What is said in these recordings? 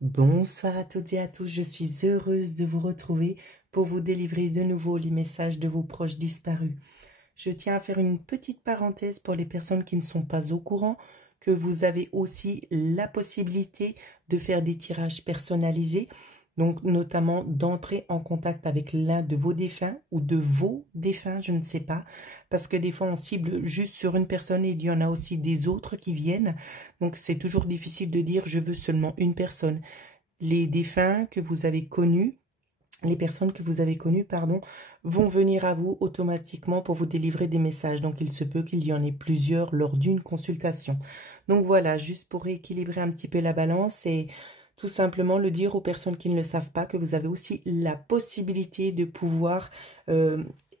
Bonsoir à toutes et à tous, je suis heureuse de vous retrouver pour vous délivrer de nouveau les messages de vos proches disparus. Je tiens à faire une petite parenthèse pour les personnes qui ne sont pas au courant que vous avez aussi la possibilité de faire des tirages personnalisés, donc notamment d'entrer en contact avec l'un de vos défunts ou de vos défunts, je ne sais pas, parce que des fois on cible juste sur une personne et il y en a aussi des autres qui viennent, donc c'est toujours difficile de dire je veux seulement une personne. Les défunts que vous avez connus, les personnes que vous avez connues, pardon, vont venir à vous automatiquement pour vous délivrer des messages. Donc, il se peut qu'il y en ait plusieurs lors d'une consultation. Donc, voilà, juste pour rééquilibrer un petit peu la balance et tout simplement le dire aux personnes qui ne le savent pas que vous avez aussi la possibilité de pouvoir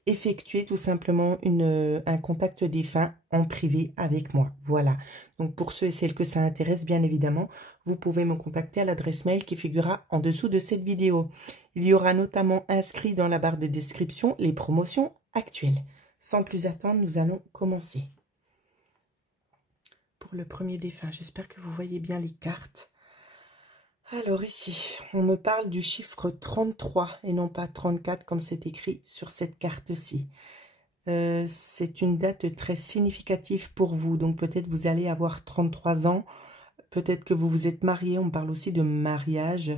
effectuer tout simplement un contact défunt en privé avec moi. Voilà. Donc, pour ceux et celles que ça intéresse, bien évidemment, vous pouvez me contacter à l'adresse mail qui figurera en dessous de cette vidéo. Il y aura notamment inscrit dans la barre de description les promotions actuelles. Sans plus attendre, nous allons commencer. Pour le premier défunt, j'espère que vous voyez bien les cartes. Alors ici, on me parle du chiffre 33 et non pas 34 comme c'est écrit sur cette carte-ci. C'est une date très significative pour vous, donc peut-être vous allez avoir 33 ans, peut-être que vous vous êtes marié, on parle aussi de mariage.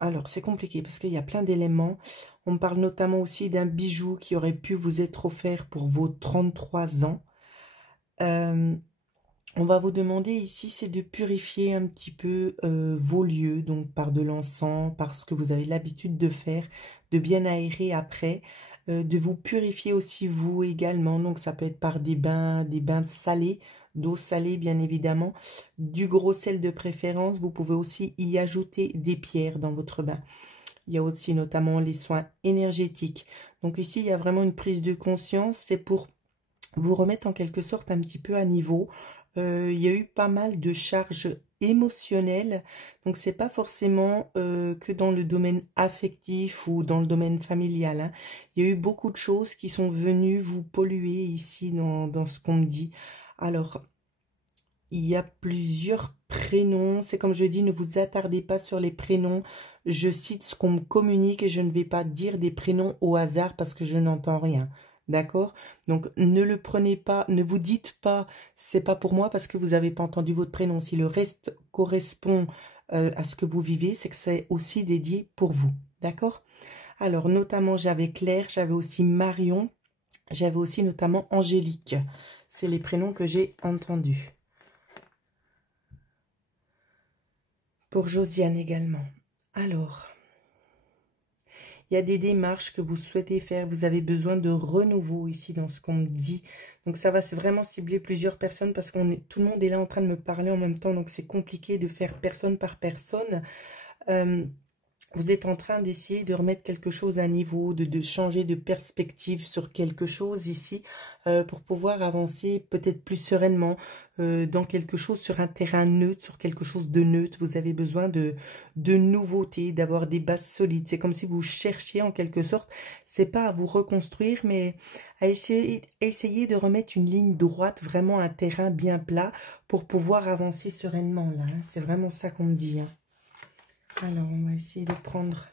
Alors, c'est compliqué parce qu'il y a plein d'éléments. On parle notamment aussi d'un bijou qui aurait pu vous être offert pour vos 33 ans. On va vous demander ici, c'est de purifier un petit peu vos lieux, donc par de l'encens, par ce que vous avez l'habitude de faire, de bien aérer après, de vous purifier aussi vous également. Donc, ça peut être par des bains salés, d'eau salée bien évidemment, du gros sel de préférence. Vous pouvez aussi y ajouter des pierres dans votre bain. Il y a aussi notamment les soins énergétiques. Donc ici, il y a vraiment une prise de conscience. C'est pour vous remettre en quelque sorte un petit peu à niveau. Il y a eu pas mal de charges émotionnelles. Donc c'est pas forcément que dans le domaine affectif ou dans le domaine familial, hein. Il y a eu beaucoup de choses qui sont venues vous polluer ici dans ce qu'on me dit. Alors, il y a plusieurs prénoms. C'est comme je dis, ne vous attardez pas sur les prénoms. Je cite ce qu'on me communique et je ne vais pas dire des prénoms au hasard parce que je n'entends rien. D'accord? Donc, ne le prenez pas, ne vous dites pas, c'est pas pour moi parce que vous n'avez pas entendu votre prénom. Si le reste correspond à ce que vous vivez, c'est que c'est aussi dédié pour vous. D'accord? Alors, notamment, j'avais Claire, j'avais aussi Marion, j'avais aussi notamment Angélique. C'est les prénoms que j'ai entendus. Pour Josiane également. Alors, il y a des démarches que vous souhaitez faire. Vous avez besoin de renouveau ici dans ce qu'on me dit. Donc ça va vraiment cibler plusieurs personnes parce tout le monde est là en train de me parler en même temps. Donc c'est compliqué de faire personne par personne. Vous êtes en train d'essayer de remettre quelque chose à niveau, de changer de perspective sur quelque chose ici pour pouvoir avancer peut-être plus sereinement dans quelque chose sur un terrain neutre, sur quelque chose de neutre. Vous avez besoin de nouveautés, d'avoir des bases solides. C'est comme si vous cherchiez en quelque sorte, c'est pas à vous reconstruire, mais à essayer de remettre une ligne droite, vraiment un terrain bien plat pour pouvoir avancer sereinement là. Hein. C'est vraiment ça qu'on me dit. Hein. Alors, on va essayer de prendre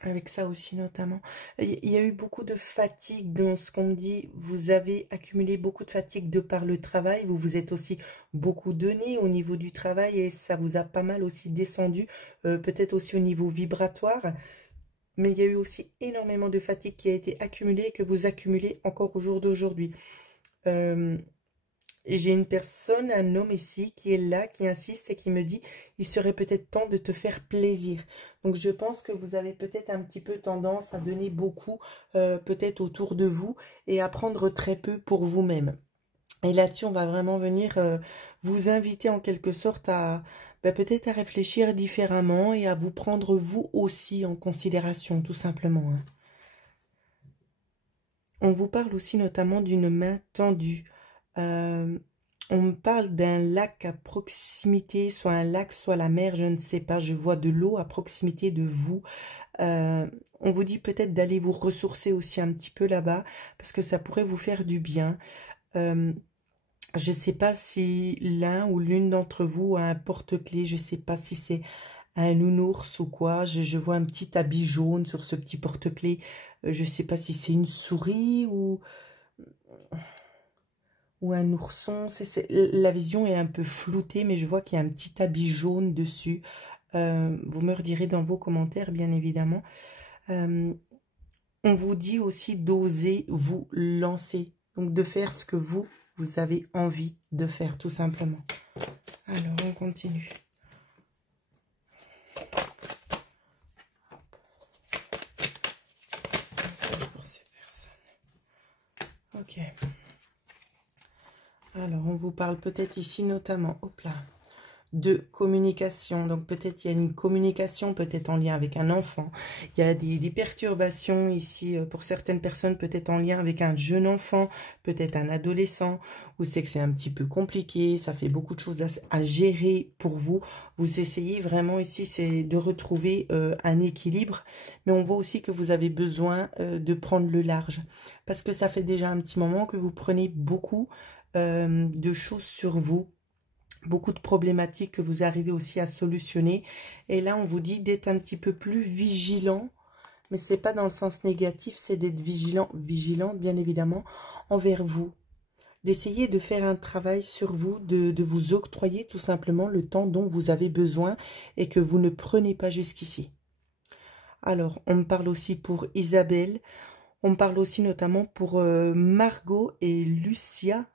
avec ça aussi notamment. Il y a eu beaucoup de fatigue dans ce qu'on me dit. Vous avez accumulé beaucoup de fatigue de par le travail. Vous vous êtes aussi beaucoup donné au niveau du travail et ça vous a pas mal aussi descendu, peut-être aussi au niveau vibratoire. Mais il y a eu aussi énormément de fatigue qui a été accumulée et que vous accumulez encore au jour d'aujourd'hui. J'ai une personne, un homme ici, qui est là, qui insiste et qui me dit « Il serait peut-être temps de te faire plaisir ». Donc, je pense que vous avez peut-être un petit peu tendance à donner beaucoup, peut-être autour de vous, et à prendre très peu pour vous-même. Et là-dessus, on va vraiment venir vous inviter en quelque sorte à peut-être à réfléchir différemment et à vous prendre vous aussi en considération, tout simplement. Hein. On vous parle aussi notamment d'une main tendue. On me parle d'un lac à proximité, soit un lac, soit la mer, je ne sais pas. Je vois de l'eau à proximité de vous. On vous dit peut-être d'aller vous ressourcer aussi un petit peu là-bas, parce que ça pourrait vous faire du bien. Je ne sais pas si l'un ou l'une d'entre vous a un porte-clés. Je ne sais pas si c'est un nounours ou quoi. Je vois un petit habit jaune sur ce petit porte-clés. Je ne sais pas si c'est une souris ou un ourson. La vision est un peu floutée, mais je vois qu'il y a un petit habit jaune dessus. Vous me redirez dans vos commentaires, bien évidemment. On vous dit aussi d'oser vous lancer. Donc de faire ce que vous avez envie de faire, tout simplement. Alors, on continue. Message pour ces personnes. Ok. Alors, on vous parle peut-être ici notamment, hop là, de communication. Donc, peut-être il y a une communication, peut-être en lien avec un enfant. Il y a des perturbations ici pour certaines personnes, peut-être en lien avec un jeune enfant, peut-être un adolescent, où c'est que c'est un petit peu compliqué, ça fait beaucoup de choses à gérer pour vous. Vous essayez vraiment ici, c'est de retrouver un équilibre, mais on voit aussi que vous avez besoin de prendre le large, parce que ça fait déjà un petit moment que vous prenez beaucoup de choses sur vous, beaucoup de problématiques que vous arrivez aussi à solutionner. Et là, on vous dit d'être un petit peu plus vigilant, mais c'est pas dans le sens négatif, c'est d'être vigilant, bien évidemment, envers vous. D'essayer de faire un travail sur vous, de vous octroyer tout simplement le temps dont vous avez besoin et que vous ne prenez pas jusqu'ici. Alors, on me parle aussi pour Isabelle, on me parle aussi notamment pour Margot et Lucia.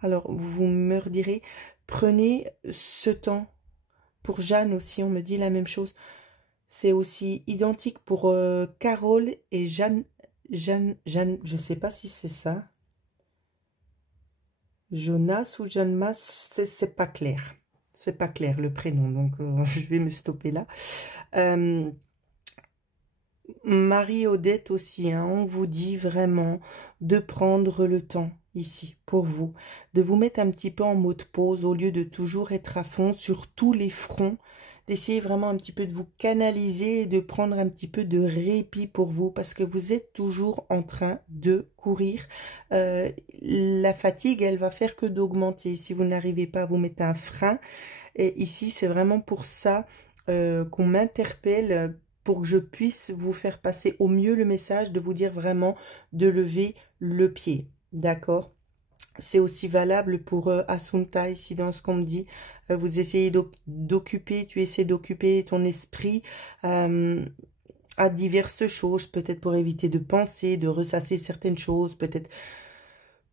Alors, vous me redirez, prenez ce temps. Pour Jeanne aussi, on me dit la même chose. C'est aussi identique pour Carole et Jeanne, je ne sais pas si c'est ça. Jonas ou Jeanne Mas, c'est pas clair. C'est pas clair le prénom, donc je vais me stopper là. Marie-Odette aussi, hein, on vous dit vraiment de prendre le temps ici pour vous, de vous mettre un petit peu en mode pause au lieu de toujours être à fond sur tous les fronts, d'essayer vraiment un petit peu de vous canaliser et de prendre un petit peu de répit pour vous parce que vous êtes toujours en train de courir. La fatigue, elle va faire que d'augmenter si vous n'arrivez pas à vous mettre un frein. Et ici, c'est vraiment pour ça qu'on m'interpelle pour que je puisse vous faire passer au mieux le message, de vous dire vraiment de lever le pied. D'accord? C'est aussi valable pour Assunta ici dans ce qu'on me dit. Vous essayez d'occuper, tu essaies d'occuper ton esprit à diverses choses, peut-être pour éviter de penser, de ressasser certaines choses, peut-être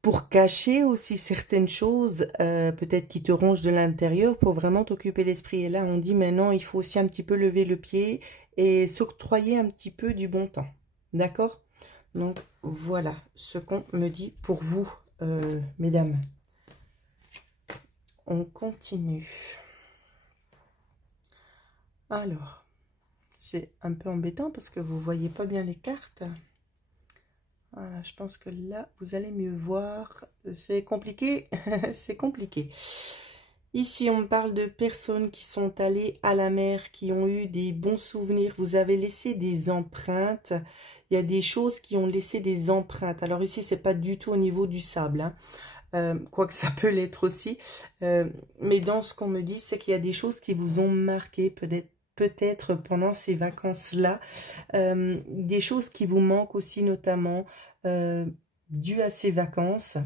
pour cacher aussi certaines choses, peut-être qui te rongent de l'intérieur, pour vraiment t'occuper l'esprit. Et là, on dit maintenant, il faut aussi un petit peu lever le pied et s'octroyer un petit peu du bon temps. D'accord? Donc, voilà ce qu'on me dit pour vous, mesdames. On continue. Alors, c'est un peu embêtant parce que vous ne voyez pas bien les cartes. Voilà, je pense que là, vous allez mieux voir. C'est compliqué, c'est compliqué. Ici, on parle de personnes qui sont allées à la mer, qui ont eu des bons souvenirs. Vous avez laissé des empreintes. Il y a des choses qui ont laissé des empreintes. Alors ici, c'est pas du tout au niveau du sable, hein. Quoique ça peut l'être aussi. Mais dans ce qu'on me dit, c'est qu'il y a des choses qui vous ont marqué, peut-être pendant ces vacances-là. Des choses qui vous manquent aussi, notamment dues à ces vacances.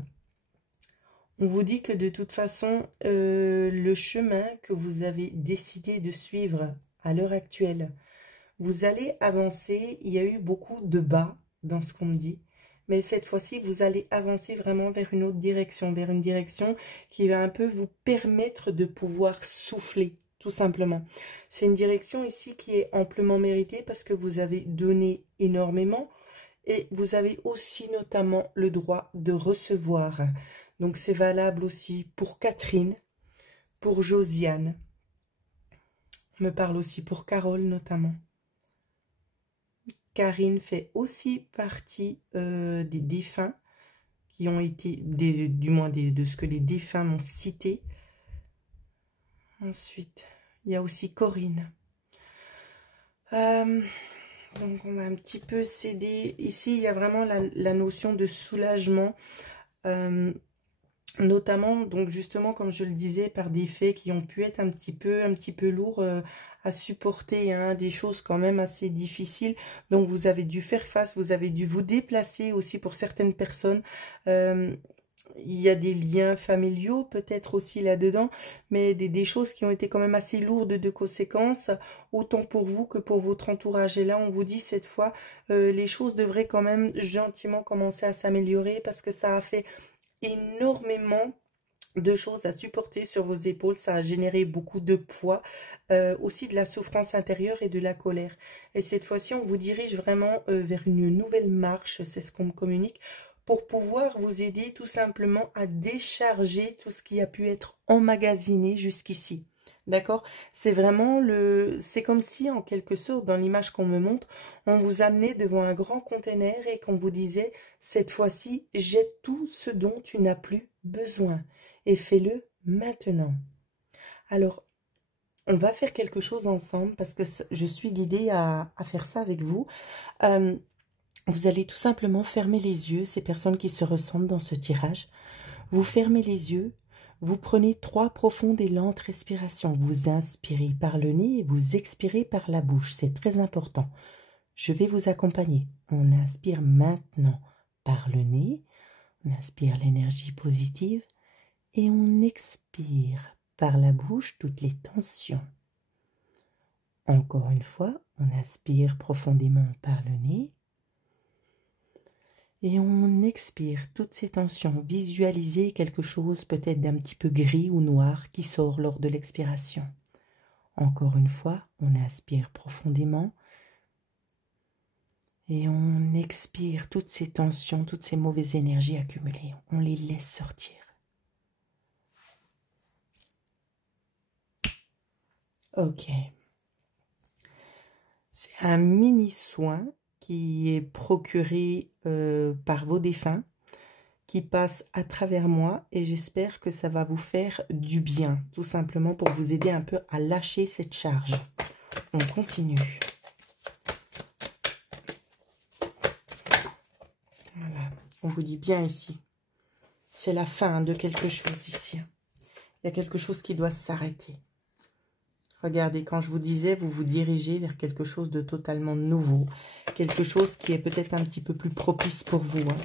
On vous dit que de toute façon, le chemin que vous avez décidé de suivre à l'heure actuelle, vous allez avancer. Il y a eu beaucoup de bas dans ce qu'on me dit. Mais cette fois-ci, vous allez avancer vraiment vers une autre direction, vers une direction qui va un peu vous permettre de pouvoir souffler, tout simplement. C'est une direction ici qui est amplement méritée parce que vous avez donné énormément et vous avez aussi notamment le droit de recevoir. Donc c'est valable aussi pour Catherine, pour Josiane. On me parle aussi pour Carole notamment. Karine fait aussi partie des défunts qui ont été, du moins de ce que les défunts m'ont cité. Ensuite, il y a aussi Corinne. Donc, on va un petit peu céder. Ici, il y a vraiment la notion de soulagement. Notamment, donc justement, comme je le disais, par des faits qui ont pu être un petit peu lourds à supporter, hein, des choses quand même assez difficiles. Donc vous avez dû faire face, vous avez dû vous déplacer aussi pour certaines personnes. Euh, il y a des liens familiaux peut-être aussi là-dedans, mais des choses qui ont été quand même assez lourdes de conséquences, autant pour vous que pour votre entourage. Et là, on vous dit cette fois, les choses devraient quand même gentiment commencer à s'améliorer parce que ça a fait énormément de choses à supporter sur vos épaules, ça a généré beaucoup de poids, aussi de la souffrance intérieure et de la colère. Et cette fois-ci, on vous dirige vraiment vers une nouvelle marche, c'est ce qu'on me communique, pour pouvoir vous aider tout simplement à décharger tout ce qui a pu être emmagasiné jusqu'ici. D'accord? C'est vraiment c'est comme si, en quelque sorte, dans l'image qu'on me montre, on vous amenait devant un grand conteneur et qu'on vous disait, cette fois-ci, jette tout ce dont tu n'as plus besoin et fais-le maintenant. Alors, on va faire quelque chose ensemble parce que je suis guidée à faire ça avec vous. Vous allez tout simplement fermer les yeux, ces personnes qui se ressemblent dans ce tirage. Vous fermez les yeux, vous prenez 3 profondes et lentes respirations. Vous inspirez par le nez et vous expirez par la bouche. C'est très important. Je vais vous accompagner. On inspire maintenant par le nez. On inspire l'énergie positive. Et on expire par la bouche toutes les tensions. Encore une fois, on inspire profondément par le nez. Et on expire toutes ces tensions. Visualisez quelque chose peut-être d'un petit peu gris ou noir qui sort lors de l'expiration. Encore une fois, on inspire profondément. Et on expire toutes ces tensions, toutes ces mauvaises énergies accumulées. On les laisse sortir. Ok. C'est un mini soin qui est procuré par vos défunts, qui passe à travers moi et j'espère que ça va vous faire du bien, tout simplement pour vous aider un peu à lâcher cette charge. On continue. Voilà, on vous dit bien ici. C'est la fin de quelque chose ici. Il y a quelque chose qui doit s'arrêter. Regardez, quand je vous disais, vous vous dirigez vers quelque chose de totalement nouveau. Quelque chose qui est peut-être un petit peu plus propice pour vous. Hein.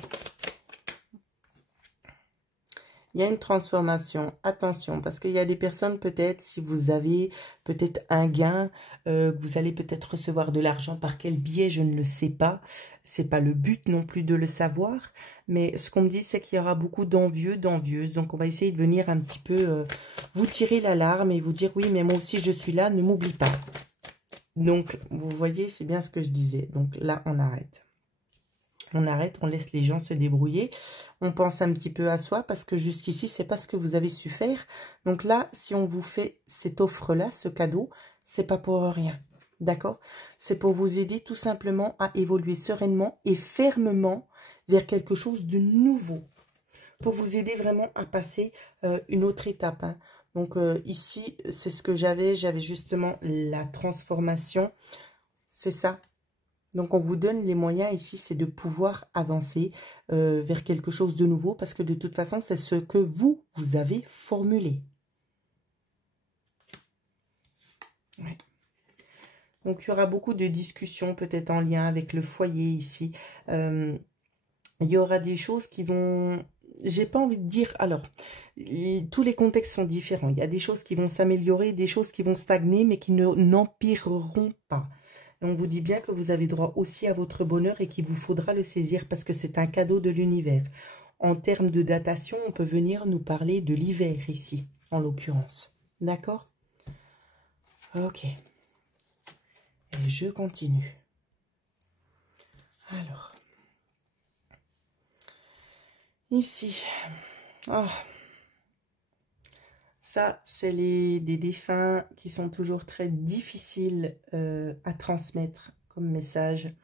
Il y a une transformation. Attention, parce qu'il y a des personnes, peut-être, si vous avez peut-être un gain, vous allez peut-être recevoir de l'argent par quel biais, je ne le sais pas. C'est pas le but non plus de le savoir. Mais ce qu'on me dit, c'est qu'il y aura beaucoup d'envieux, d'envieuses. Donc, on va essayer de venir un petit peu vous tirer l'alarme et vous dire, oui, mais moi aussi, je suis là, ne m'oublie pas. Donc, vous voyez, c'est bien ce que je disais. Donc, là, on arrête. On arrête, on laisse les gens se débrouiller. On pense un petit peu à soi parce que jusqu'ici, c'est pas ce que vous avez su faire. Donc là, si on vous fait cette offre-là, ce cadeau, c'est pas pour rien. D'accord? C'est pour vous aider tout simplement à évoluer sereinement et fermement vers quelque chose de nouveau. Pour vous aider vraiment à passer une autre étape. Hein. Donc ici, c'est ce que j'avais. J'avais justement la transformation. C'est ça. Donc, on vous donne les moyens ici, c'est de pouvoir avancer vers quelque chose de nouveau parce que de toute façon, c'est ce que vous avez formulé. Ouais. Donc, il y aura beaucoup de discussions peut-être en lien avec le foyer ici. Il y aura des choses qui vont... J'ai pas envie de dire... Alors, tous les contextes sont différents. Il y a des choses qui vont s'améliorer, des choses qui vont stagner, mais qui n'empireront pas. On vous dit bien que vous avez droit aussi à votre bonheur et qu'il vous faudra le saisir parce que c'est un cadeau de l'univers. En termes de datation, on peut venir nous parler de l'hiver ici, en l'occurrence. D'accord? Ok. Et je continue. Alors. Ici. Oh. Ça, c'est des défunts qui sont toujours très difficiles à transmettre comme message.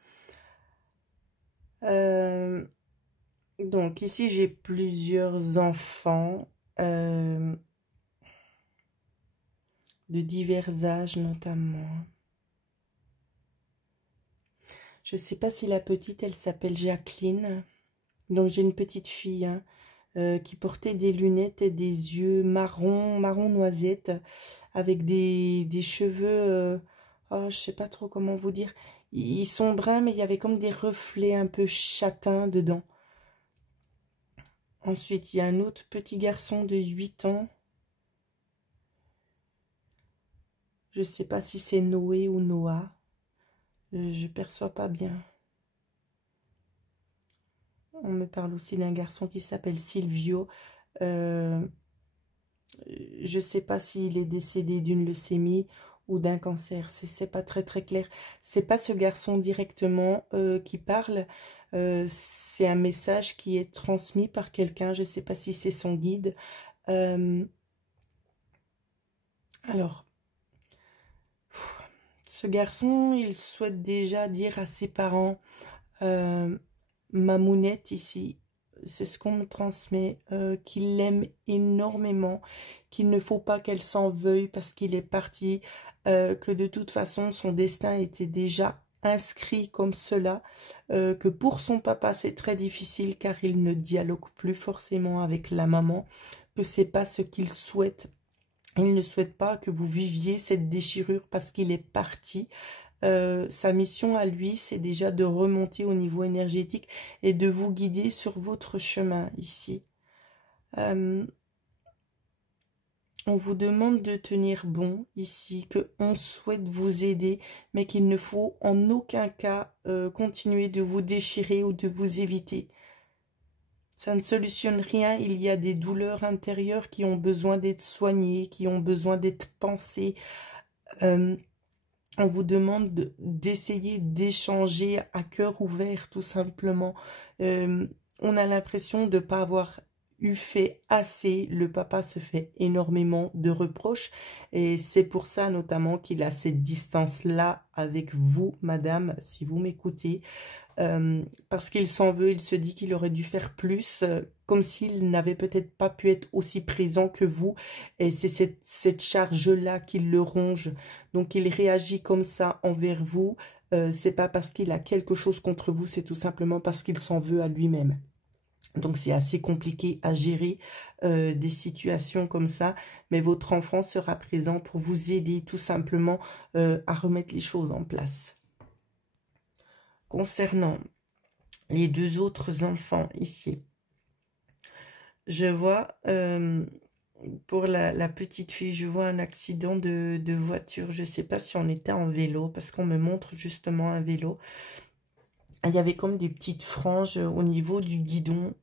Donc, ici, j'ai plusieurs enfants de divers âges, notamment. Je ne sais pas si la petite, elle s'appelle Jacqueline. Donc, j'ai une petite fille, hein, qui portait des lunettes et des yeux marron noisette, avec des cheveux, oh, je sais pas trop comment vous dire. Ils sont bruns, mais il y avait comme des reflets un peu châtains dedans. Ensuite, il y a un autre petit garçon de 8 ans. Je sais pas si c'est Noé ou Noah. Je perçois pas bien. On me parle aussi d'un garçon qui s'appelle Silvio. Je sais pas s'il est décédé d'une leucémie ou d'un cancer. C'est pas très clair. C'est pas ce garçon directement qui parle. C'est un message qui est transmis par quelqu'un. Je sais pas si c'est son guide. Alors, ce garçon, il souhaite déjà dire à ses parents, Mamounette ici, c'est ce qu'on me transmet, qu'il l'aime énormément, qu'il ne faut pas qu'elle s'en veuille parce qu'il est parti, que de toute façon son destin était déjà inscrit comme cela, que pour son papa c'est très difficile car il ne dialogue plus forcément avec la maman, que c'est pas ce qu'il souhaite. Il ne souhaite pas que vous viviez cette déchirure parce qu'il est parti. Sa mission à lui, c'est déjà de remonter au niveau énergétique et de vous guider sur votre chemin ici. On vous demande de tenir bon ici, qu'on souhaite vous aider, mais qu'il ne faut en aucun cas continuer de vous déchirer ou de vous éviter. Ça ne solutionne rien, il y a des douleurs intérieures qui ont besoin d'être soignées, qui ont besoin d'être pensées. On vous demande d'essayer d'échanger à cœur ouvert, tout simplement. On a l'impression de ne pas avoir eu fait assez. Le papa se fait énormément de reproches. Et c'est pour ça, notamment, qu'il a cette distance-là avec vous, madame, si vous m'écoutez. Parce qu'il s'en veut, il se dit qu'il aurait dû faire plus, comme s'il n'avait peut-être pas pu être aussi présent que vous, et c'est cette charge-là qui le ronge, donc il réagit comme ça envers vous, c'est pas parce qu'il a quelque chose contre vous, c'est tout simplement parce qu'il s'en veut à lui-même. Donc c'est assez compliqué à gérer des situations comme ça, mais votre enfant sera présent pour vous aider tout simplement à remettre les choses en place. Concernant les deux autres enfants ici, je vois, pour la petite fille, je vois un accident de voiture. Je ne sais pas si on était en vélo, parce qu'on me montre justement un vélo. Il y avait comme des petites franges au niveau du guidon.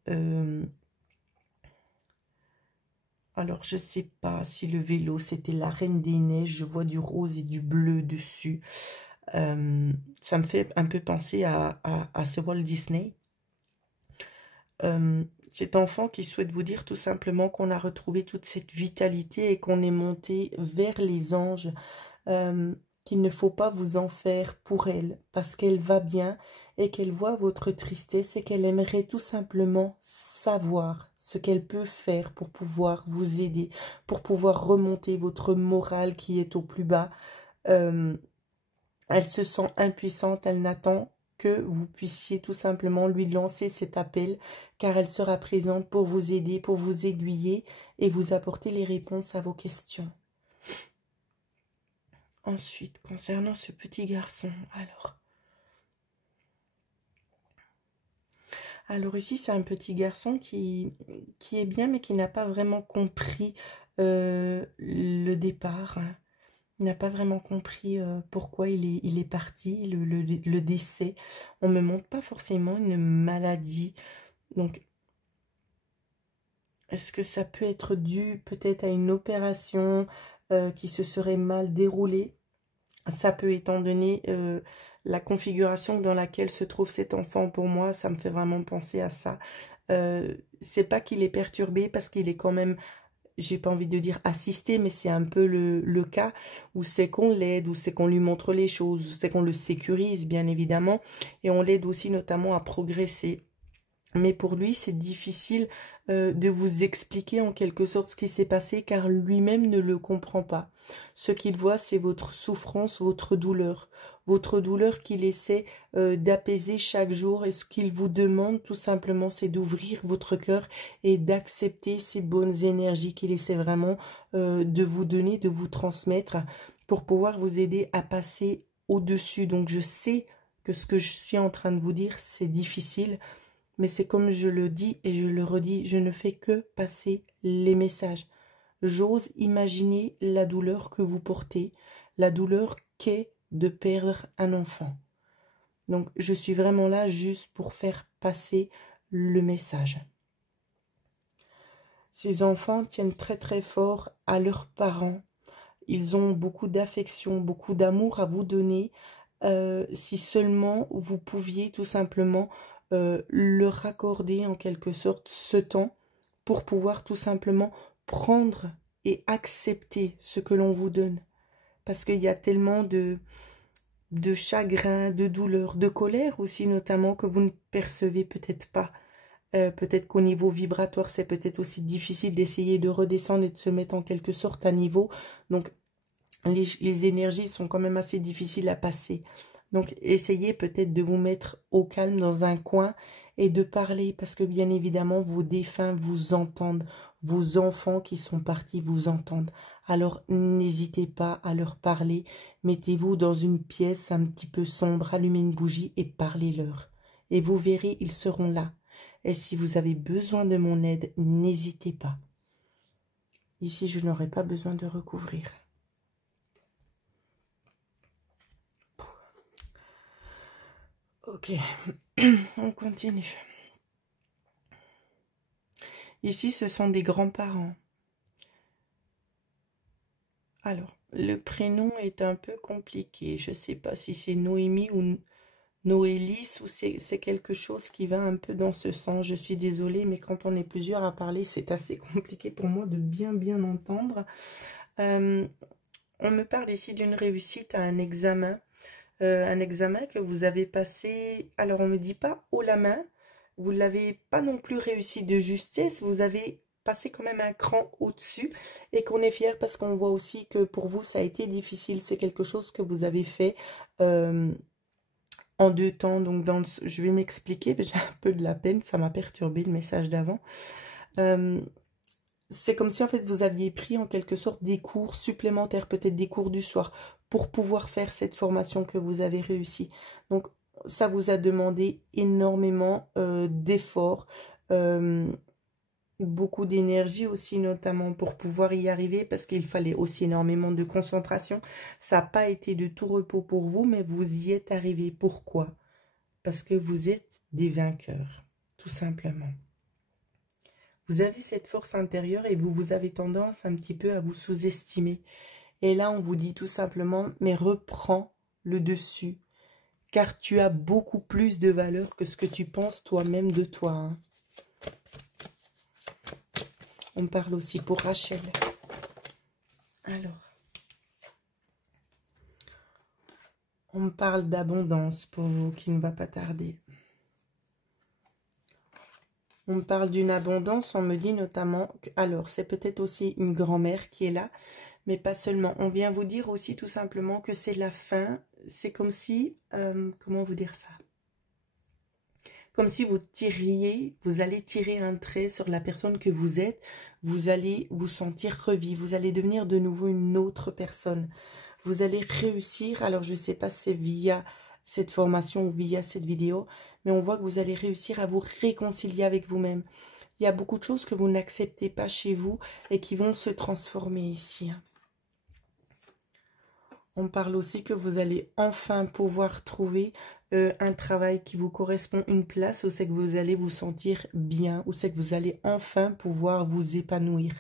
Alors, je ne sais pas si le vélo, c'était la Reine des Neiges. Je vois du rose et du bleu dessus. Ça me fait un peu penser à ce Walt Disney. Cet enfant qui souhaite vous dire tout simplement qu'on a retrouvé toute cette vitalité et qu'on est monté vers les anges, qu'il ne faut pas vous en faire pour elle, parce qu'elle va bien et qu'elle voit votre tristesse et qu'elle aimerait tout simplement savoir ce qu'elle peut faire pour pouvoir vous aider, pour pouvoir remonter votre morale qui est au plus bas. Elle se sent impuissante, elle n'attend que vous puissiez tout simplement lui lancer cet appel, car elle sera présente pour vous aider, pour vous aiguiller et vous apporter les réponses à vos questions. Ensuite, concernant ce petit garçon, alors ici, c'est un petit garçon qui est bien, mais qui n'a pas vraiment compris le départ, hein. Il n'a pas vraiment compris pourquoi il est parti, le décès. On ne me montre pas forcément une maladie. Donc, est-ce que ça peut être dû peut-être à une opération qui se serait mal déroulée? Ça peut, étant donné la configuration dans laquelle se trouve cet enfant, pour moi, ça me fait vraiment penser à ça. C'est pas qu'il est perturbé parce qu'il est quand même... J'ai pas envie de dire assister, mais c'est un peu le cas où c'est qu'on l'aide, où c'est qu'on lui montre les choses, où c'est qu'on le sécurise, bien évidemment, et on l'aide aussi notamment à progresser. Mais pour lui, c'est difficile de vous expliquer en quelque sorte ce qui s'est passé car lui-même ne le comprend pas. Ce qu'il voit, c'est votre souffrance, votre douleur qu'il essaie d'apaiser chaque jour. Et ce qu'il vous demande tout simplement, c'est d'ouvrir votre cœur et d'accepter ces bonnes énergies qu'il essaie vraiment de vous donner, de vous transmettre pour pouvoir vous aider à passer au-dessus. Donc je sais que ce que je suis en train de vous dire, c'est difficile. Mais c'est comme je le dis et je le redis, je ne fais que passer les messages. J'ose imaginer la douleur que vous portez, la douleur qu'est de perdre un enfant. Donc je suis vraiment là juste pour faire passer le message. Ces enfants tiennent très très fort à leurs parents. Ils ont beaucoup d'affection, beaucoup d'amour à vous donner. Si seulement vous pouviez tout simplement leur accorder en quelque sorte ce temps pour pouvoir tout simplement prendre et accepter ce que l'on vous donne. Parce qu'il y a tellement de chagrin, de douleur, de colère aussi notamment que vous ne percevez peut-être pas. Peut-être qu'au niveau vibratoire, c'est peut-être aussi difficile d'essayer de redescendre et de se mettre en quelque sorte à niveau. Donc, les énergies sont quand même assez difficiles à passer. Donc, essayez peut-être de vous mettre au calme dans un coin et de parler parce que bien évidemment, vos défunts vous entendent. Vos enfants qui sont partis vous entendent. Alors, n'hésitez pas à leur parler. Mettez-vous dans une pièce un petit peu sombre, allumez une bougie et parlez-leur. Et vous verrez, ils seront là. Et si vous avez besoin de mon aide, n'hésitez pas. Ici, je n'aurai pas besoin de recouvrir. Ok, on continue. Ici, ce sont des grands-parents. Alors, le prénom est un peu compliqué. Je ne sais pas si c'est Noémie ou Noélis ou c'est quelque chose qui va un peu dans ce sens. Je suis désolée, mais quand on est plusieurs à parler, c'est assez compliqué pour moi de bien entendre. On me parle ici d'une réussite à un examen que vous avez passé. Alors, on ne me dit pas haut la main. Vous ne l'avez pas non plus réussi de justesse. Vous avez passé quand même un cran au-dessus et qu'on est fier parce qu'on voit aussi que pour vous, ça a été difficile. C'est quelque chose que vous avez fait en 2 temps. Donc, je vais m'expliquer. J'ai un peu de la peine. Ça m'a perturbé le message d'avant. C'est comme si en fait vous aviez pris en quelque sorte des cours supplémentaires, peut-être des cours du soir, pour pouvoir faire cette formation que vous avez réussi. Donc ça vous a demandé énormément d'efforts, beaucoup d'énergie aussi notamment pour pouvoir y arriver parce qu'il fallait aussi énormément de concentration. Ça n'a pas été de tout repos pour vous, mais vous y êtes arrivé. Pourquoi? Parce que vous êtes des vainqueurs, tout simplement. Vous avez cette force intérieure et vous avez tendance un petit peu à vous sous-estimer. Et là, on vous dit tout simplement, mais reprends le dessus, car tu as beaucoup plus de valeur que ce que tu penses toi-même de toi. Hein. On parle aussi pour Rachel. Alors, on me parle d'abondance pour vous qui ne va pas tarder. On me parle d'une abondance, on me dit notamment, alors c'est peut-être aussi une grand-mère qui est là, mais pas seulement. On vient vous dire aussi tout simplement que c'est la fin, c'est comme si, comment vous dire ça? Comme si vous allez tirer un trait sur la personne que vous êtes, vous allez vous sentir revivre, vous allez devenir de nouveau une autre personne. Vous allez réussir, alors je ne sais pas si c'est via cette formation ou via cette vidéo, mais on voit que vous allez réussir à vous réconcilier avec vous-même. Il y a beaucoup de choses que vous n'acceptez pas chez vous et qui vont se transformer ici. On parle aussi que vous allez enfin pouvoir trouver un travail qui vous correspond, une place où c'est que vous allez vous sentir bien, où c'est que vous allez enfin pouvoir vous épanouir.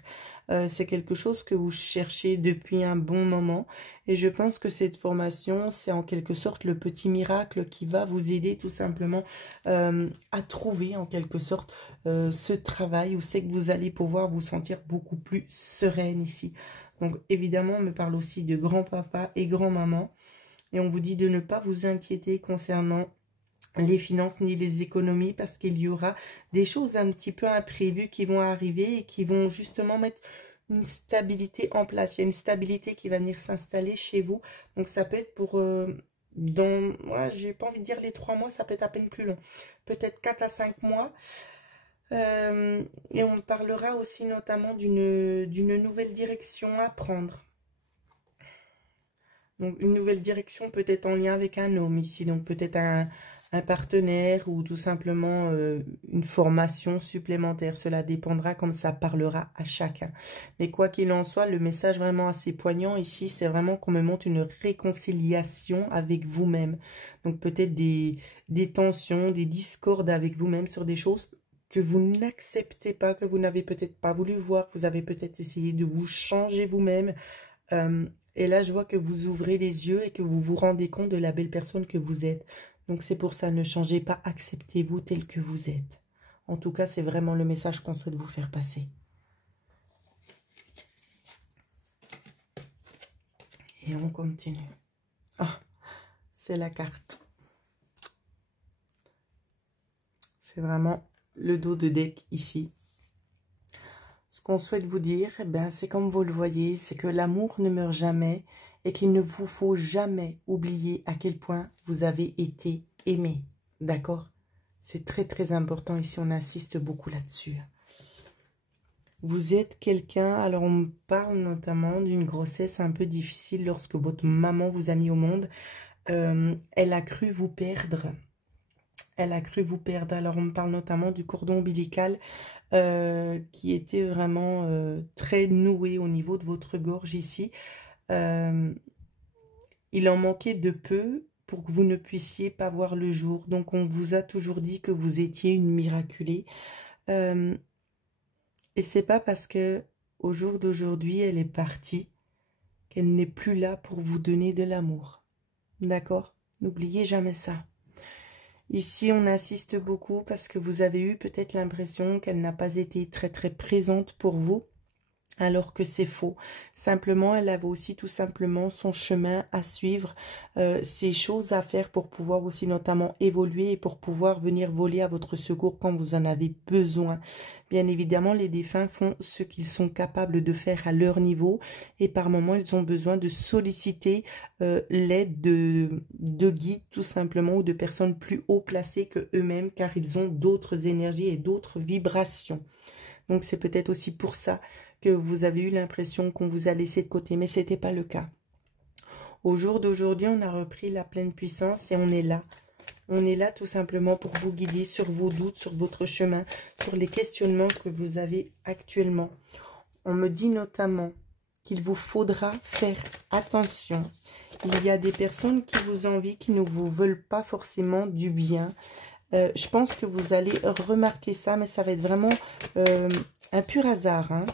C'est quelque chose que vous cherchez depuis un bon moment et je pense que cette formation, c'est en quelque sorte le petit miracle qui va vous aider tout simplement à trouver en quelque sorte ce travail où c'est que vous allez pouvoir vous sentir beaucoup plus sereine ici. Donc évidemment, on me parle aussi de grand-papa et grand-maman. Et on vous dit de ne pas vous inquiéter concernant les finances ni les économies, parce qu'il y aura des choses un petit peu imprévues qui vont arriver et qui vont justement mettre une stabilité en place. Il y a une stabilité qui va venir s'installer chez vous. Donc ça peut être pour moi, j'ai pas envie de dire les 3 mois, ça peut être à peine plus long. Peut-être 4 à 5 mois. Et on parlera aussi notamment d'une nouvelle direction à prendre. Donc une nouvelle direction peut-être en lien avec un homme ici. Donc peut-être un partenaire ou tout simplement une formation supplémentaire. Cela dépendra comme ça parlera à chacun. Mais quoi qu'il en soit, le message vraiment assez poignant ici, c'est vraiment qu'on me montre une réconciliation avec vous-même. Donc peut-être des tensions, des discordes avec vous-même sur des choses que vous n'acceptez pas, que vous n'avez peut-être pas voulu voir, que vous avez peut-être essayé de vous changer vous-même. Et là, je vois que vous ouvrez les yeux et que vous vous rendez compte de la belle personne que vous êtes. Donc c'est pour ça, ne changez pas, acceptez-vous tel que vous êtes. En tout cas, c'est vraiment le message qu'on souhaite vous faire passer. Et on continue. Ah, c'est la carte. C'est vraiment le dos de deck ici. Ce qu'on souhaite vous dire, eh ben, c'est comme vous le voyez, c'est que l'amour ne meurt jamais et qu'il ne vous faut jamais oublier à quel point vous avez été aimé. D'accord? C'est très très important ici, on insiste beaucoup là-dessus. Vous êtes quelqu'un, alors on me parle notamment d'une grossesse un peu difficile lorsque votre maman vous a mis au monde. Elle a cru vous perdre. Elle a cru vous perdre. Alors on me parle notamment du cordon ombilical qui était vraiment très noué au niveau de votre gorge ici. Il en manquait de peu pour que vous ne puissiez pas voir le jour. Donc on vous a toujours dit que vous étiez une miraculée. Et c'est pas parce que au jour d'aujourd'hui elle est partie qu'elle n'est plus là pour vous donner de l'amour. D'accord? N'oubliez jamais ça. Ici, on insiste beaucoup parce que vous avez eu peut-être l'impression qu'elle n'a pas été très très présente pour vous, alors que c'est faux. Simplement, elle avait aussi tout simplement son chemin à suivre, ses choses à faire pour pouvoir aussi notamment évoluer et pour pouvoir venir voler à votre secours quand vous en avez besoin. Bien évidemment, les défunts font ce qu'ils sont capables de faire à leur niveau et par moments, ils ont besoin de solliciter l'aide de guides tout simplement ou de personnes plus haut placées que eux-mêmes car ils ont d'autres énergies et d'autres vibrations. Donc, c'est peut-être aussi pour ça que vous avez eu l'impression qu'on vous a laissé de côté, mais ce n'était pas le cas. Au jour d'aujourd'hui, on a repris la pleine puissance et on est là. On est là tout simplement pour vous guider sur vos doutes, sur votre chemin, sur les questionnements que vous avez actuellement. On me dit notamment qu'il vous faudra faire attention. Il y a des personnes qui vous envient, qui ne vous veulent pas forcément du bien. Je pense que vous allez remarquer ça, mais ça va être vraiment un pur hasard. Hein.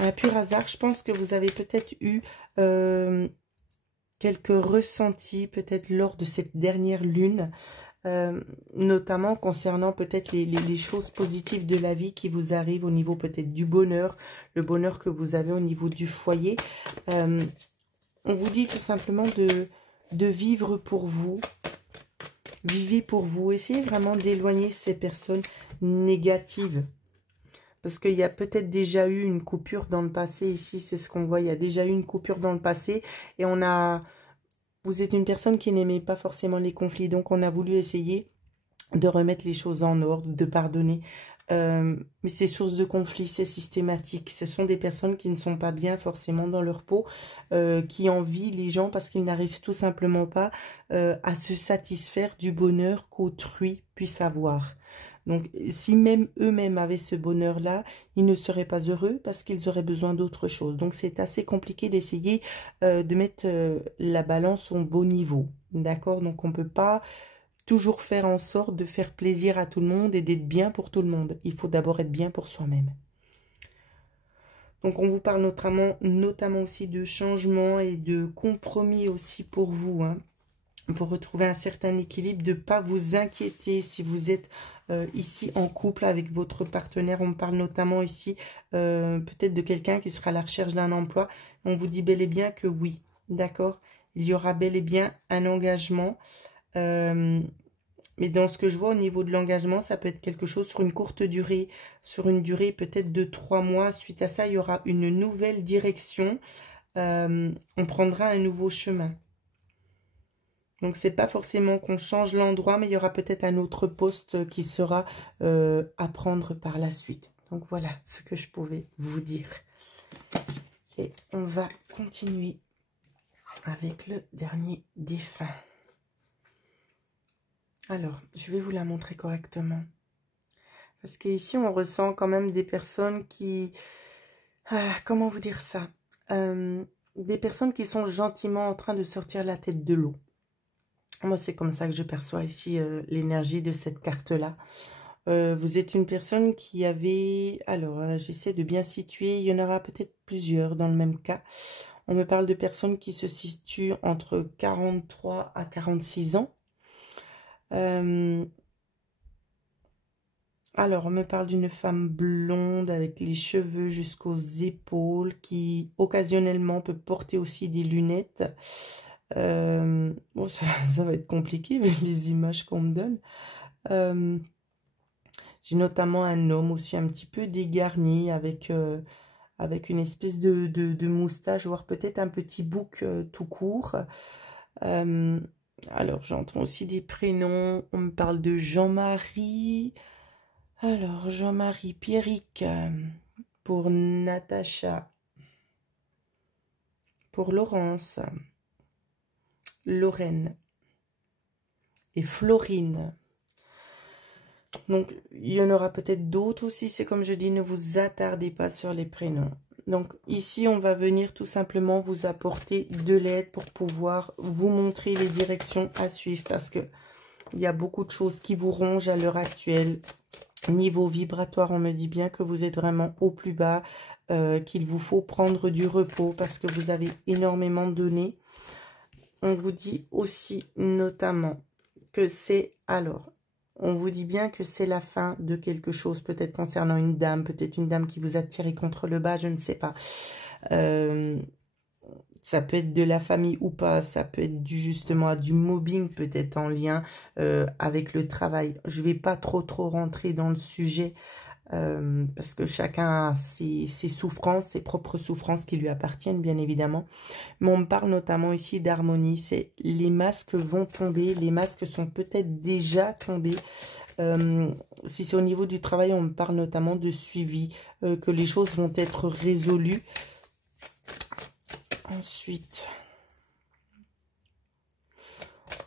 Un pur hasard. Je pense que vous avez peut-être eu quelques ressentis, peut-être lors de cette dernière lune, notamment concernant peut-être les choses positives de la vie qui vous arrivent au niveau peut-être du bonheur, le bonheur que vous avez au niveau du foyer. On vous dit tout simplement de vivre pour vous. Vivez pour vous. Essayez vraiment d'éloigner ces personnes négatives. Parce qu'il y a peut-être déjà eu une coupure dans le passé. Ici, c'est ce qu'on voit. Il y a déjà eu une coupure dans le passé. Et vous êtes une personne qui n'aimait pas forcément les conflits. Donc, on a voulu essayer de remettre les choses en ordre, de pardonner. Mais ces sources de conflits, c'est systématique. Ce sont des personnes qui ne sont pas bien forcément dans leur peau, qui envient les gens parce qu'ils n'arrivent tout simplement pas à se satisfaire du bonheur qu'autrui puisse avoir. Donc, si même eux-mêmes avaient ce bonheur-là, ils ne seraient pas heureux parce qu'ils auraient besoin d'autre chose. Donc, c'est assez compliqué d'essayer de mettre la balance au bon niveau. D'accord? Donc, on ne peut pas toujours faire en sorte de faire plaisir à tout le monde et d'être bien pour tout le monde. Il faut d'abord être bien pour soi-même. Donc, on vous parle notamment aussi de changement et de compromis aussi pour vous, hein, pour retrouver un certain équilibre, de ne pas vous inquiéter si vous êtes ici en couple avec votre partenaire. On me parle notamment ici peut-être de quelqu'un qui sera à la recherche d'un emploi. On vous dit bel et bien que oui, d'accord? Il y aura bel et bien un engagement. Mais dans ce que je vois au niveau de l'engagement, ça peut être quelque chose sur une courte durée, sur une durée peut-être de 3 mois. Suite à ça, il y aura une nouvelle direction. On prendra un nouveau chemin. Donc, c'est pas forcément qu'on change l'endroit, mais il y aura peut-être un autre poste qui sera à prendre par la suite. Donc, voilà ce que je pouvais vous dire. Et on va continuer avec le dernier défunt. Alors, je vais vous la montrer correctement. Parce qu'ici, on ressent quand même des personnes qui... comment vous dire ça? Des personnes qui sont gentiment en train de sortir la tête de l'eau. Moi, c'est comme ça que je perçois ici l'énergie de cette carte-là. Vous êtes une personne qui avait... Alors, j'essaie de bien situer. Il y en aura peut-être plusieurs dans le même cas. On me parle de personnes qui se situent entre 43 à 46 ans. Alors, on me parle d'une femme blonde avec les cheveux jusqu'aux épaules qui, occasionnellement, peut porter aussi des lunettes. Bon, ça va être compliqué vu les images qu'on me donne. J'ai notamment un homme aussi un petit peu dégarni avec une espèce de moustache, voire peut-être un petit bouc tout court. Alors, j'entends aussi des prénoms. On me parle de Jean-Marie. Alors, Jean-Marie, Pierrick, pour Natacha, pour Laurence, Lorraine et Florine. Donc, il y en aura peut-être d'autres aussi. C'est comme je dis, ne vous attardez pas sur les prénoms. Donc, ici, on va venir tout simplement vous apporter de l'aide pour pouvoir vous montrer les directions à suivre. Parce que il y a beaucoup de choses qui vous rongent à l'heure actuelle. Niveau vibratoire, on me dit bien que vous êtes vraiment au plus bas, qu'il vous faut prendre du repos parce que vous avez énormément donné. On vous dit aussi notamment que c'est... Alors, on vous dit bien que c'est la fin de quelque chose, peut-être concernant une dame, peut-être une dame qui vous a tiré contre le bas, je ne sais pas. Ça peut être de la famille ou pas, ça peut être justement du mobbing, peut-être en lien avec le travail. Je ne vais pas trop rentrer dans le sujet parce que chacun a ses souffrances, ses propres souffrances qui lui appartiennent, bien évidemment. Mais on me parle notamment ici d'harmonie. C'est les masques vont tomber, les masques sont peut-être déjà tombés. Si c'est au niveau du travail, on me parle notamment de suivi, que les choses vont être résolues. Ensuite,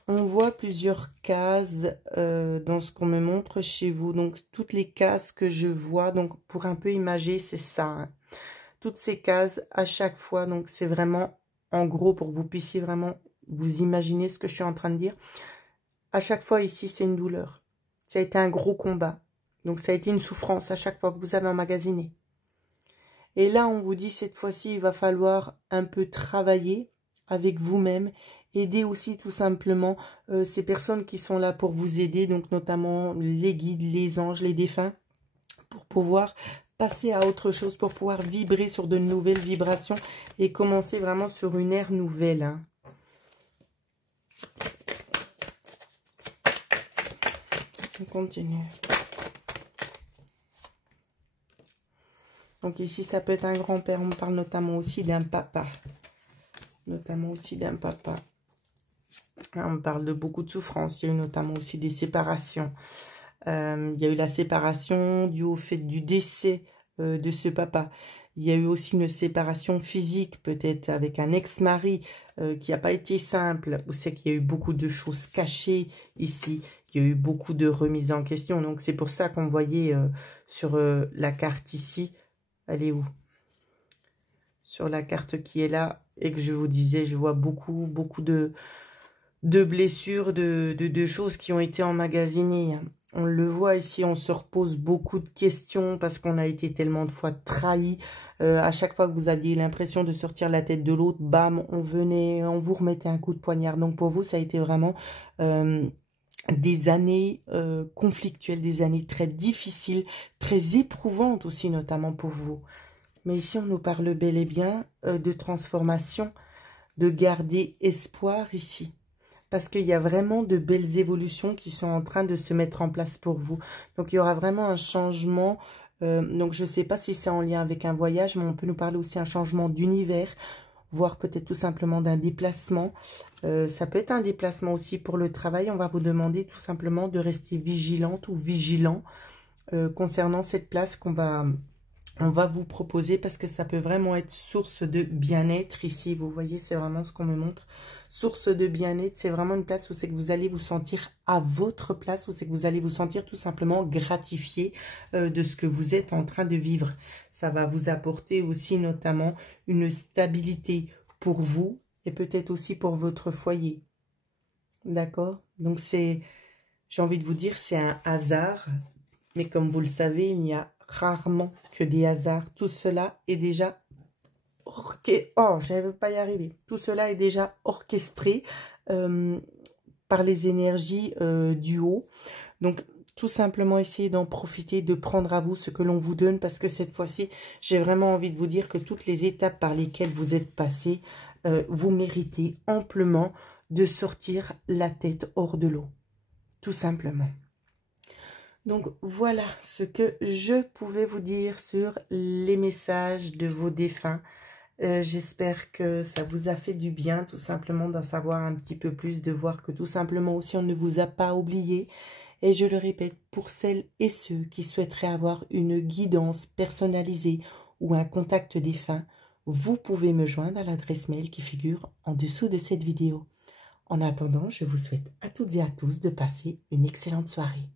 on voit plusieurs cases dans ce qu'on me montre chez vous. Donc, toutes les cases que je vois, donc pour un peu imager, c'est ça. Hein. Toutes ces cases, à chaque fois, donc c'est vraiment, en gros, pour que vous puissiez vraiment vous imaginer ce que je suis en train de dire. À chaque fois, ici, c'est une douleur. Ça a été un gros combat. Donc, ça a été une souffrance à chaque fois que vous avez emmagasiné. Et là, on vous dit, cette fois-ci, il va falloir un peu travailler avec vous-même, aider aussi tout simplement ces personnes qui sont là pour vous aider, donc notamment les guides, les anges, les défunts, pour pouvoir passer à autre chose, pour pouvoir vibrer sur de nouvelles vibrations et commencer vraiment sur une ère nouvelle. Hein. On continue. Donc ici, ça peut être un grand-père. On me parle notamment aussi d'un papa. Notamment aussi d'un papa. On me parle de beaucoup de souffrances. Il y a eu notamment aussi des séparations. Il y a eu la séparation due au fait du décès de ce papa. Il y a eu aussi une séparation physique, peut-être avec un ex-mari qui n'a pas été simple. Vous savez qu'il y a eu beaucoup de choses cachées ici. Il y a eu beaucoup de remises en question. Donc c'est pour ça qu'on voyait sur la carte ici. Elle est où? Sur la carte qui est là et que je vous disais, je vois beaucoup de blessures, de choses qui ont été emmagasinées. On le voit ici, on se repose beaucoup de questions parce qu'on a été tellement de fois trahis. À chaque fois que vous aviez l'impression de sortir la tête de l'autre, bam, on vous remettait un coup de poignard. Donc pour vous, ça a été vraiment des années conflictuelles, des années très difficiles, très éprouvantes aussi, notamment pour vous. Mais ici, on nous parle bel et bien de transformation, de garder espoir ici. parce qu'il y a vraiment de belles évolutions qui sont en train de se mettre en place pour vous. Donc, il y aura vraiment un changement. Donc, je ne sais pas si c'est en lien avec un voyage, mais on peut nous parler aussi d'un changement d'univers, voire peut-être tout simplement d'un déplacement. Ça peut être un déplacement aussi pour le travail. On va vous demander tout simplement de rester vigilante ou vigilant concernant cette place on va vous proposer, parce que ça peut vraiment être source de bien-être ici. Vous voyez, c'est vraiment ce qu'on me montre. Source de bien-être, c'est vraiment une place où c'est que vous allez vous sentir à votre place, où c'est que vous allez vous sentir tout simplement gratifié de ce que vous êtes en train de vivre. Ça va vous apporter aussi notamment une stabilité pour vous et peut-être aussi pour votre foyer. D'accord? Donc j'ai envie de vous dire, c'est un hasard, mais comme vous le savez, il n'y a rarement que des hasards. Tout cela est déjà orchestré. Oh, je n'arrive pas à y arriver. Tout cela est déjà orchestré par les énergies du haut. Donc, tout simplement essayer d'en profiter, de prendre à vous ce que l'on vous donne, parce que cette fois-ci, j'ai vraiment envie de vous dire que toutes les étapes par lesquelles vous êtes passé, vous méritez amplement de sortir la tête hors de l'eau. Tout simplement. Donc voilà ce que je pouvais vous dire sur les messages de vos défunts. J'espère que ça vous a fait du bien tout simplement d'en savoir un petit peu plus, de voir que tout simplement aussi on ne vous a pas oublié. Et je le répète, pour celles et ceux qui souhaiteraient avoir une guidance personnalisée ou un contact défunt, vous pouvez me joindre à l'adresse mail qui figure en dessous de cette vidéo. En attendant, je vous souhaite à toutes et à tous de passer une excellente soirée.